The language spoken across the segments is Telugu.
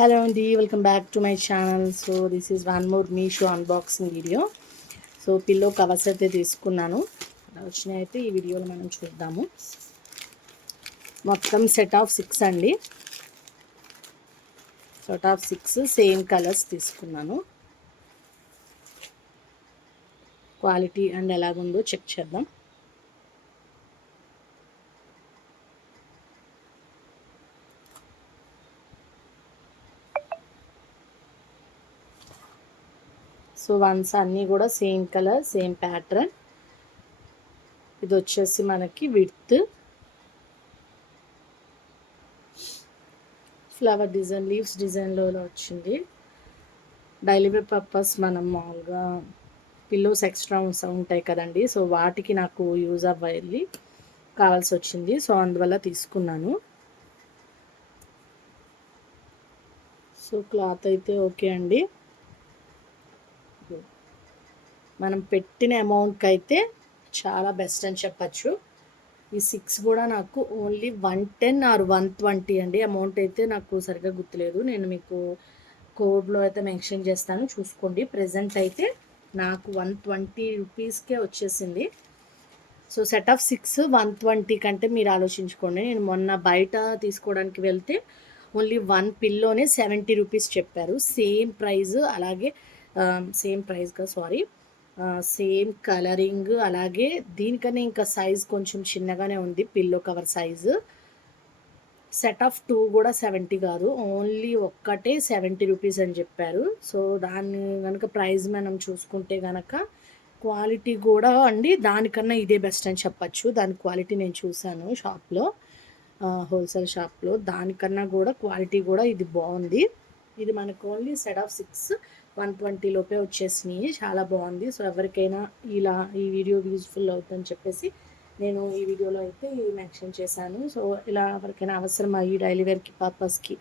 హలో అండి, welcome back to my channel. So this is one more Meesho unboxing video. So pillow covers అయితే తీసుకున్నాను. వచ్చినాయి అయితే ఈ వీడియోలో మనం చూద్దాము. మొత్తం సెట్ ఆఫ్ 6 అండి. సెట్ ఆఫ్ 6 సేమ్ కలర్స్ తీసుకున్నాను. క్వాలిటీ అండ్ ఎలాగుందో చెక్ చేద్దాం. సో వన్స్ అన్నీ కూడా సేమ్ కలర్, సేమ్ ప్యాటర్న్. ఇది వచ్చేసి మనకి విడ్త్ ఫ్లవర్ డిజైన్, లీవ్స్ డిజైన్లో వచ్చింది. డైలీ వేర్ పర్పస్ మనం మామూలుగా పిల్లోస్ ఎక్స్ట్రా ఉంటాయి కదండి, సో వాటికి నాకు యూజ్ అవ్వాలి కావాల్సి వచ్చింది. సో అందువల్ల తీసుకున్నాను. సో క్లాత్ అయితే ఓకే అండి. మనం పెట్టిన అమౌంట్కి అయితే చాలా బెస్ట్ అని చెప్పచ్చు. ఈ 6 కూడా నాకు ఓన్లీ 110 ఆర్ 120 అండి. అమౌంట్ అయితే నాకు సరిగ్గా గుర్తులేదు, నేను మీకు కోడ్లో అయితే మెన్షన్ చేస్తాను, చూసుకోండి. ప్రెజెంట్ అయితే నాకు 120 రూపీస్కే వచ్చేసింది. సో సెట్ ఆఫ్ 6 120 కంటే మీరు ఆలోచించుకోండి. నేను మొన్న బయట తీసుకోవడానికి వెళ్తే ఓన్లీ 1 పిల్లోనే 70 రూపీస్ చెప్పారు. సేమ్ ప్రైస్, అలాగే సేమ్ ప్రైస్గా సేమ్ కలరింగ్, అలాగే దీనికన్నా ఇంకా సైజ్ కొంచెం చిన్నగానే ఉంది pillow cover size. Set of 2 కూడా 70 కాదు, ఓన్లీ ఒక్కటే 70 రూపీస్ అని చెప్పారు. సో దాన్ని కనుక ప్రైస్ మనం చూసుకుంటే కనుక క్వాలిటీ కూడా అండి దానికన్నా ఇదే బెస్ట్ అని చెప్పచ్చు. దాని క్వాలిటీ నేను చూశాను షాప్లో, హోల్సేల్ షాప్లో. దానికన్నా కూడా క్వాలిటీ కూడా ఇది బాగుంది. ఇది మనకు ఓన్లీ సెట్ ఆఫ్ 6 120 లోపే వచ్చేసినాయి. చాలా బాగుంది. సో ఎవరికైనా ఇలా ఈ వీడియో యూజ్ఫుల్ అవుతుందని చెప్పేసి నేను ఈ వీడియోలో అయితే మెన్షన్ చేశాను. సో ఇలా ఎవరికైనా అవసరం అయ్యి డైలీ వేర్కి పర్పస్కి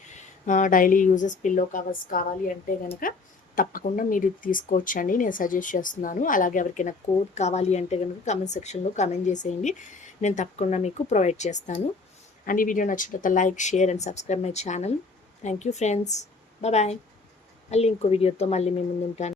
డైలీ యూజెస్ పిల్లో కవర్స్ కావాలి అంటే కనుక తప్పకుండా మీరు తీసుకోవచ్చండి, నేను సజెస్ట్ చేస్తున్నాను. అలాగే ఎవరికైనా కోడ్ కావాలి అంటే కనుక కామెంట్ సెక్షన్లో కామెంట్ చేసేయండి, నేను తప్పకుండా మీకు ప్రొవైడ్ చేస్తాను. అండ్ ఈ వీడియో నచ్చినట్లయితే like, share and subscribe my channel. Thank you friends, bye. మళ్ళీ ఇంకో వీడియోతో మళ్ళీ మీ ముందు ఉంటాను.